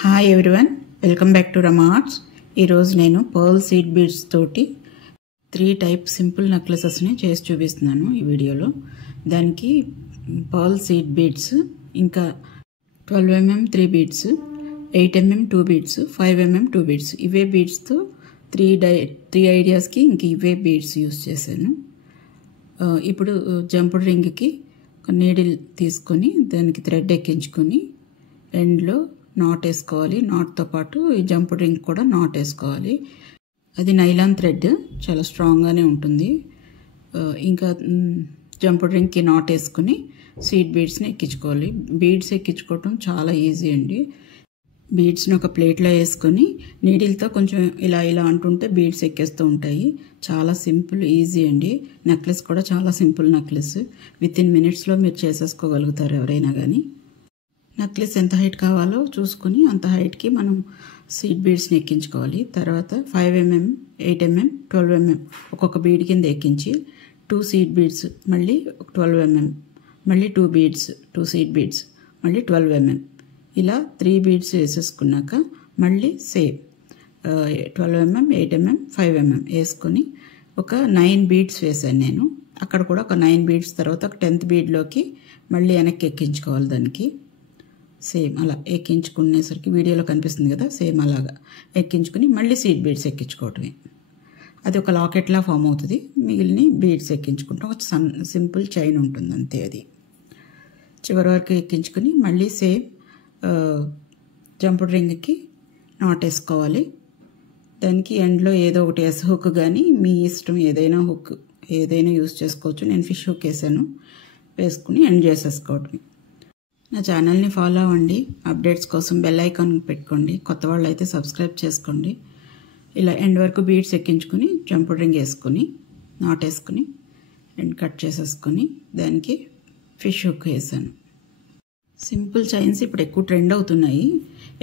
Hi everyone, welcome back to Rama arts. ఈరోజు నేను pearl seed beads తోటి 3 type simple నెక్లెసెస్ని చేసి చూపిస్తున్నాను ఈ వీడియోలో. దానికి పర్ల్ సీడ్ బీడ్స్, ఇంకా 12mm 3 beads, 8mm 2 beads, 5mm 2 beads, ఇవే బీడ్స్తో 3 ఐడియాస్కి ఇంక ఇవే బీడ్స్ యూస్ చేశాను. ఇప్పుడు జంపుడ్ రింగ్కి ఒక నీడిల్ తీసుకొని దానికి థ్రెడ్ ఎక్కించుకొని ఎండ్లో నాట్ వేసుకోవాలి. నాట్తో పాటు ఈ జంపుడ్ రింగ్ కూడా నాట్ వేసుకోవాలి. అది నైలాన్ థ్రెడ్, చాలా స్ట్రాంగ్గానే ఉంటుంది. ఇంకా జంపుడ్ రింగ్కి నాట్ వేసుకుని సీడ్ బీడ్స్ని ఎక్కించుకోవాలి. బీడ్స్ ఎక్కించుకోవటం చాలా ఈజీ అండి. బీడ్స్ని ఒక ప్లేట్లో వేసుకొని నీడిల్తో కొంచెం ఇలా ఇలా అంటుంటే బీడ్స్ ఎక్కేస్తూ ఉంటాయి. చాలా సింపుల్, ఈజీ అండి. నెక్లెస్ కూడా చాలా సింపుల్ నెక్లెస్. వితిన్ మినిట్స్లో మీరు చేసేసుకోగలుగుతారు ఎవరైనా కానీ. నెక్లెస్ ఎంత హైట్ కావాలో చూసుకుని అంత హైట్కి మనం సీడ్ బీడ్స్ని ఎక్కించుకోవాలి. తర్వాత 5mm, 8mm, 12mm ఒక్కొక్క బీడ్ కింద ఎక్కించి 2 సీడ్ బీడ్స్, మళ్ళీ 12mm, మళ్ళీ 2 బీడ్స్, 2 సీడ్ బీడ్స్, మళ్ళీ 12mm, ఇలా 3 బీడ్స్ వేసేసుకున్నాక మళ్ళీ సేమ్ 12mm, 8mm, 5mm వేసుకొని ఒక 9 బీడ్స్ వేసాను నేను. అక్కడ కూడా ఒక 9 బీడ్స్ తర్వాత ఒక 10th బీడ్లోకి మళ్ళీ వెనక్కి ఎక్కించుకోవాలి. దానికి సేమ్ అలా ఎక్కించుకునేసరికి వీడియోలో కనిపిస్తుంది కదా, సేమ్ అలాగా ఎక్కించుకుని మళ్ళీ సీడ్ బీడ్స్ ఎక్కించుకోవటమే. అది ఒక లాకెట్లా ఫామ్ అవుతుంది. మిగిలిన బీడ్స్ ఎక్కించుకుంటాం. ఒక సింపుల్ చైన్ ఉంటుంది అంతే. అది చివరి వరకు ఎక్కించుకుని మళ్ళీ సేమ్ జంపుడ్ రింగ్కి నాట్ వేసుకోవాలి. దానికి ఎండ్లో ఏదో ఒకటి ఎస్ హుక్ కానీ మీ ఇష్టం, ఏదైనా హుక్ ఏదైనా యూస్ చేసుకోవచ్చు. నేను ఫిష్ హుక్ వేసాను. వేసుకుని ఎండ్ చేసేసుకోవటమే. నా ఛానల్ని ఫాలో అవ్వండి. అప్డేట్స్ కోసం బెల్ ఐకాన్ పెట్టుకోండి. కొత్త వాళ్ళు అయితే సబ్స్క్రైబ్ చేసుకోండి. ఇలా ఎండ్ వరకు బీడ్స్ ఎక్కించుకుని జంపుడ్ రింగ్ వేసుకుని నాట్ వేసుకుని ఎండ్ కట్ చేసేసుకొని దానికి ఫిష్ హుక్ వేసాను. సింపుల్ చైన్స్ ఇప్పుడు ఎక్కువ ట్రెండ్ అవుతున్నాయి.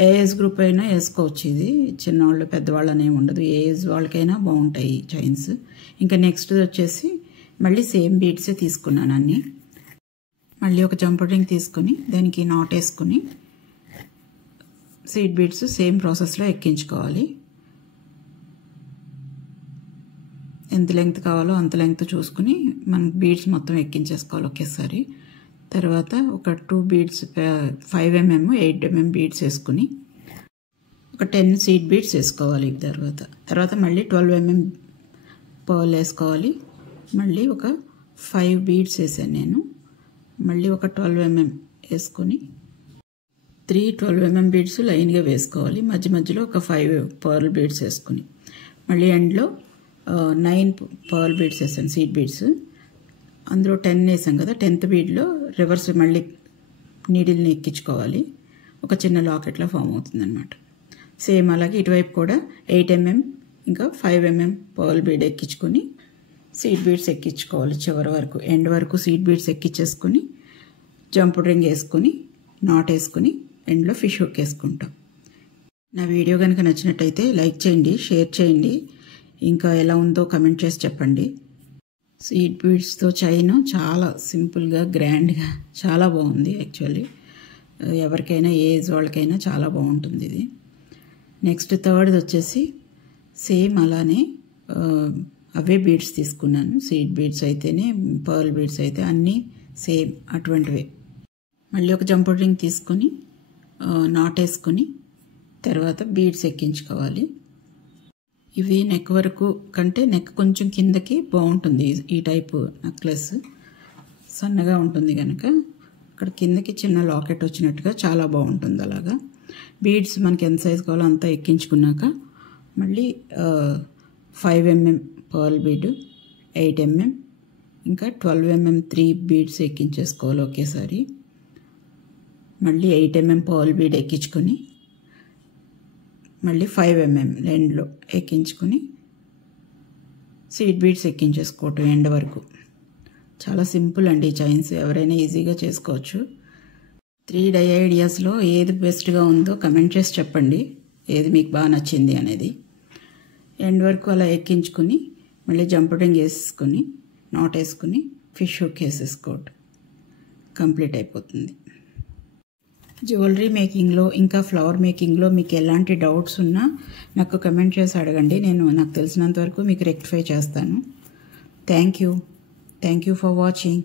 ఏ ఏజ్ గ్రూప్ అయినా వేసుకోవచ్చు. ఇది చిన్నవాళ్ళు పెద్దవాళ్ళు అనేవి ఉండదు. ఏ ఏజ్ వాళ్ళకైనా బాగుంటాయి చైన్స్. ఇంకా నెక్స్ట్ వచ్చేసి మళ్ళీ సేమ్ బీడ్సే తీసుకున్నాను అన్నీ. మళ్ళీ ఒక జంపుడ్ రింగ్ తీసుకుని దానికి నాట్ వేసుకుని సీడ్ బీడ్స్ సేమ్ ప్రాసెస్లో ఎక్కించుకోవాలి. ఎంత లెంగ్త్ కావాలో అంత లెంగ్త్ చూసుకుని మనం బీడ్స్ మొత్తం ఎక్కించేసుకోవాలి ఒకేసారి. తర్వాత ఒక 2 బీడ్స్ 5mm, 8mm బీడ్స్ వేసుకుని ఒక 10 సీడ్ బీడ్స్ వేసుకోవాలి. తర్వాత మళ్ళీ 12mm పర్ల్ వేసుకోవాలి. మళ్ళీ ఒక 5 బీడ్స్ వేసాను నేను. మళ్ళీ ఒక 12mm వేసుకొని 3 12mm బీడ్స్ లైన్గా వేసుకోవాలి. మధ్య మధ్యలో ఒక 5 పర్ల్ బీడ్స్ వేసుకుని మళ్ళీ ఎండ్లో 9 పర్ల్ బీడ్స్ వేసాను, సీడ్ బీడ్స్. అందులో 10 వేసాం కదా, 10th బీడ్లో రివర్స్ మళ్ళీ నీడిల్ని ఎక్కించుకోవాలి. ఒక చిన్న లాకెట్లో ఫామ్ అవుతుంది అనమాట. సేమ్ అలాగే ఇటువైపు కూడా 8mm ఇంకా 5mm పర్ల్ బీడ్ ఎక్కించుకొని సీడ్ బీడ్స్ ఎక్కించుకోవాలి. చివరి వరకు ఎండ్ వరకు సీడ్ బీడ్స్ ఎక్కించేసుకుని జంపుడ్ రింగ్ వేసుకుని నాట్ వేసుకుని ఎండ్లో ఫిష్ హుక్ వేసుకుంటాం. నా వీడియో కనుక నచ్చినట్టయితే లైక్ చేయండి, షేర్ చేయండి. ఇంకా ఎలా ఉందో కమెంట్ చేసి చెప్పండి. సీడ్ బీడ్స్తో చైన్ చాలా సింపుల్గా, గ్రాండ్గా చాలా బాగుంది. యాక్చువల్లీ ఎవరికైనా ఏ ఏజ్ వాళ్ళకైనా చాలా బాగుంటుంది ఇది. నెక్స్ట్ థర్డ్ది వచ్చేసి సేమ్ అలానే అవే బీడ్స్ తీసుకున్నాను. సీడ్ బీడ్స్ అయితేనే, పర్ల్ బీడ్స్ అయితే అన్నీ సేమ్ అటువంటివే. మళ్ళీ ఒక జంపుడ్ రింగ్ తీసుకొని నాట్ వేసుకొని తర్వాత బీడ్స్ ఎక్కించుకోవాలి. ఇవి నెక్ వరకు కంటే నెక్ కొంచెం కిందకి బాగుంటుంది ఈ టైపు నెక్లెస్. సన్నగా ఉంటుంది కనుక అక్కడ కిందకి చిన్న లాకెట్ వచ్చినట్టుగా చాలా బాగుంటుంది. అలాగా బీడ్స్ మనకి ఎంత సైజు కావాలో అంతా ఎక్కించుకున్నాక మళ్ళీ 5mm పర్ల్ బీడ్, 8mm ఇంకా 12mm 3 బీడ్స్ ఎక్కించేసుకోవాలి ఒకేసారి. మళ్ళీ 8mm పర్ల్ బీడ్ ఎక్కించుకొని మళ్ళీ 5mm ఎండ్లో ఎక్కించుకొని సీడ్ బీడ్స్ ఎక్కించేసుకోవటం ఎండ్ వరకు. చాలా సింపుల్ అండి ఈ చైన్స్. ఎవరైనా ఈజీగా చేసుకోవచ్చు. 3 డై ఐడియాస్లో ఏది బెస్ట్గా ఉందో కమెంట్ చేసి చెప్పండి, ఏది మీకు బాగా నచ్చింది అనేది. ఎండ్ వరకు అలా ఎక్కించుకొని మళ్ళీ జంపుడ్ రింగ్ వేసుకొని నాట్ వేసుకుని ఫిష్ హుక్ వేసేసుకోవటం కంప్లీట్ అయిపోతుంది. జ్యువెలరీ మేకింగ్లో ఇంకా ఫ్లవర్ మేకింగ్లో మీకు ఎలాంటి డౌట్స్ ఉన్నా నాకు కమెంట్ చేసి అడగండి. నాకు తెలిసినంత వరకు మీకు రెక్టిఫై చేస్తాను. Thank you for watching.